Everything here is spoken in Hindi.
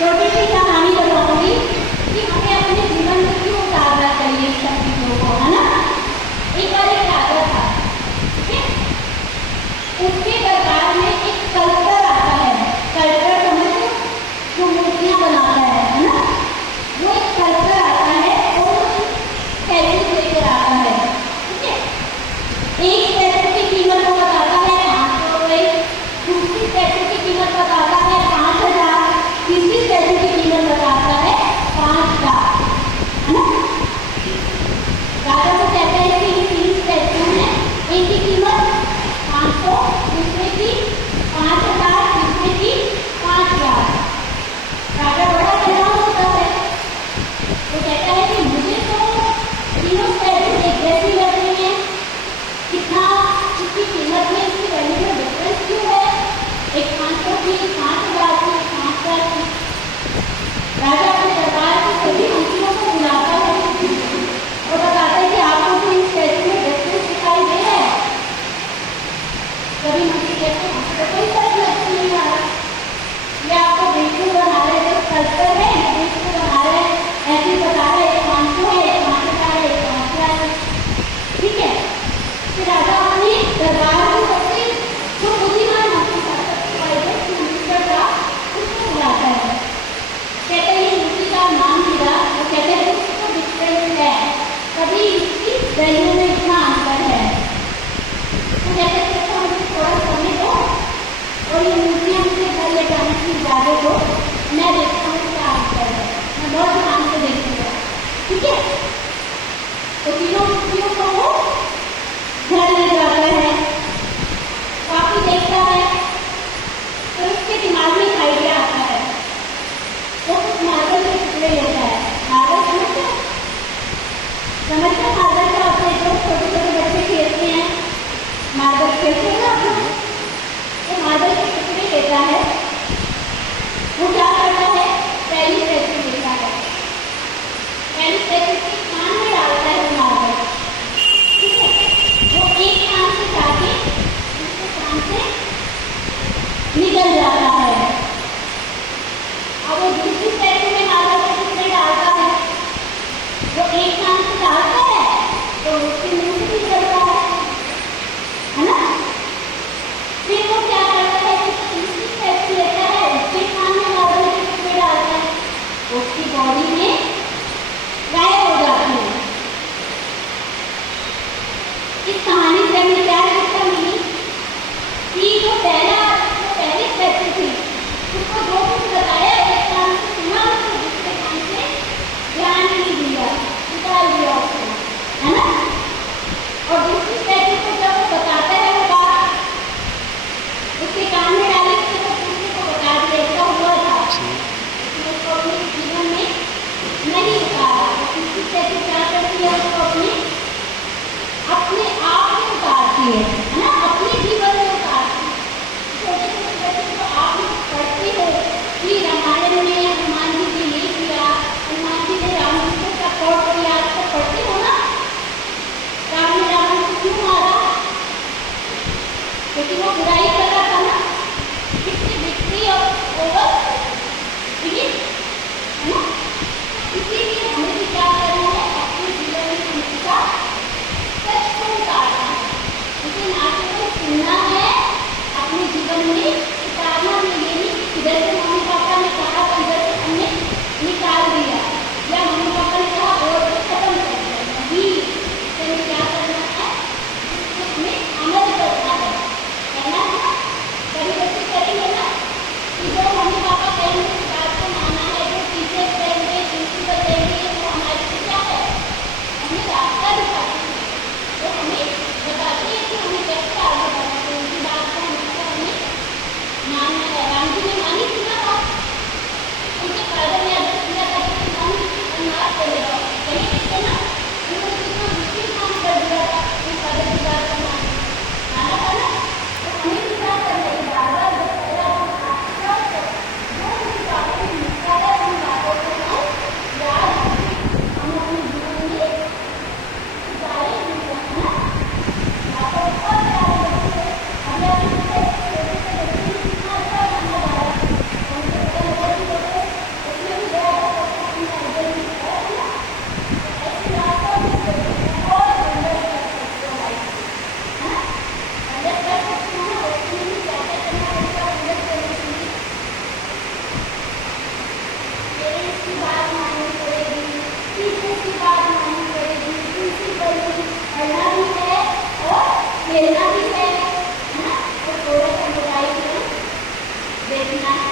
छोटी सी कहानी बताऊंगी कि हमें अपने जीवन में क्यों उतारना चाहिए सब चीजों को, है ना। एक बार एक राजा था, ठीक है। उसके दरबार में एक स्कल्पटर आता है। स्कल्पटर समझो, जो मूर्तियां बनाता है ना। वो एक स्कल्पटर आता है और स्टैचू लेकर आता है, ठीक है। एक स्टैचू की कीमत वो बताता है 500 रुपये, दूसरी स्टैचू की कीमत बताता है 5000, तीसरी स्टैचू की कीमत बताता है 5 लाख, है ना। राजा को कहते हैं कि ये 3 स्टैचू हैं, एक की कीमत 500, दूसरे की 5000, तीसरे की 5 लाख। राजा बड़ा हैरान होता है। वो कहता है कि मुझे तो तीनों स्टैचू एक जैसी लग रही है, कितना इसकी कीमत में, इसकी वैल्यू में डिफरेंस क्यों है? एक 500 की, 5000 की, 5 लाख की। राजा अपने दरबार के सभी मंत्रियों को बुलाता है और बताता है कि आपको तो इस स्टैचू में डिफरेंस दिखाई दे रहा है। सभी मंत्री कहते हैं हमको कोई फर्क नहीं आ रहा, ये आपको बिल्कुल बना रहे जो स्कल्पटर है, बिल्कुल बना रहे ऐसे बता रहे, एक 500 है, एक 5000 है, एक 5 लाख है, ठीक है। फिर राजा अपने दरबार में सबसे जो बुद्धिमान मंत्री था, मिनिस्टर था, उसको बुलाता है। कहते हैं ये मूर्ति का नाम दिया, वो कहते हैं उसको डिफरेंस है, तभी इसकी वैल्यू में इतना अंतर है। तो कहते हैं तो मुझे थोड़ा समय दो और ये मूर्तियाँ मुझे घर ले जाने की इजाजत दो, मैं देखता हूँ क्या अंतर है, मैं बहुत ध्यान से देखूँगा, ठीक है। तो तीनों मूर्तियों को वो घर ले जाता है, काफी देखता है, तो उसके दिमाग में एक आइडिया आता है। वो कुछ मार्बल के टुकड़े लेता है। मार्बल समझते हैं मार्बल क्या होता है? जो छोटे छोटे बच्चे खेलते हैं, मार्बल खेलते हैं ना आप। वो मार्बल के टुकड़े लेता है। वो क्या करता है? पहली स्टैचू लेता है, पहली स्टैचू के कान में डालता है वो मार्बल, ठीक है। वो एक कान से जाके दूसरे कान से निकल जाता है। अब वो दूसरी स्टैचू में मार्बल के टुकड़े डालता है, वो एक कान से डालता है तो उसके मुंह से निकलता है ना। फिर वो क्या करता है कि तीसरी स्टैचू लेता है, उसके कान में मार्बल के टुकड़े डालता है, उसकी बॉडी में गायब हो जाती है। इस कहानी से हमें क्या शिक्षा मिली कि जो पहली स्टैचू थी उसको जो कुछ बताया एक कान से सुना, उसको दूसरे कान से ध्यान नहीं दिया, निकाल दिया उसको, है ना। और दूसरी स्टैचू को जब वो बताता है वो बात, उसके कान में डाली तो वो दूसरे को बता दिया ऐसा हुआ था, लेकिन उसको अपने जीवन में नहीं उतारा। तो तीसरी स्टैचू क्या करती है? उसको अपने आप में उतारती है ना, अपने जीवन में उतारती है। छोटे छोटे बच्चे को आप पढ़ते हो कि रामायण में हनुमान जी ने ये किया, हनुमान जी ने राम जी को क्या कोट किया, तो पढ़ते हो ना। राम ने रावण को क्यों मारा? क्योंकि वो बुराई कर रहा था ना। किसकी विक्ट्री ओवर है ना। इसीलिए हमें भी क्या करना है? अपने जीवन में हमेशा सच को उतारना है, लेकिन ना केवल सुनना है, अपने जीवन में उतारना में ये नहीं कि जैसे मम्मी पापा ने कहा तो इधर से हमने निकाल दिया, या मम्मी पापा ने कहा और खत्म कर दिया, नहीं। हमें क्या करना है? हमें अमल करना है ना। कभी बच्चे करेंगे ना कि जो मम्मी पढ़ना भी है और खेलना भी है ना। तो थोड़ा सा मोबाइल में देखना है।